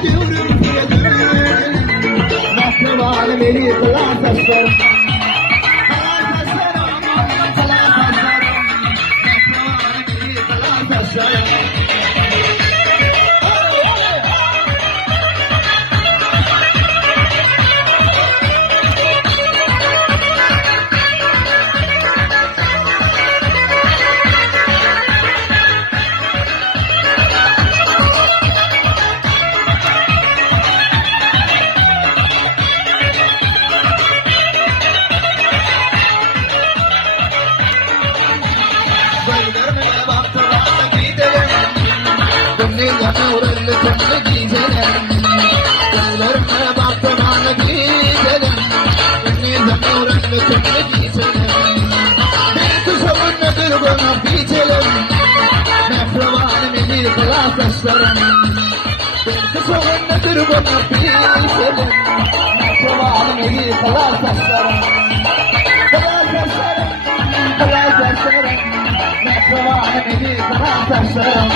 ediyorum diyelim. Mahkeman beni kılan saçlarım. Kılan saçlarım, kılan saçlarım. Mahkeman beni kılan saçlarım. Gözlerime baktılar gidelim. Gönlüme uğrarlı könlü gidelim. Gözlerime baktılar gidelim. Gönlüme uğrarlı könlü gidelim. Bir kuşağın nedir bana bitelim. Mehrabanım eli kılar saçlarım. Bir kuşağın nedir bana bitelim. Mehrabanım eli kılar saçlarım. Kılar saçlarım, kılar saçlarım. Mehrabanım eli kılar saçlarım.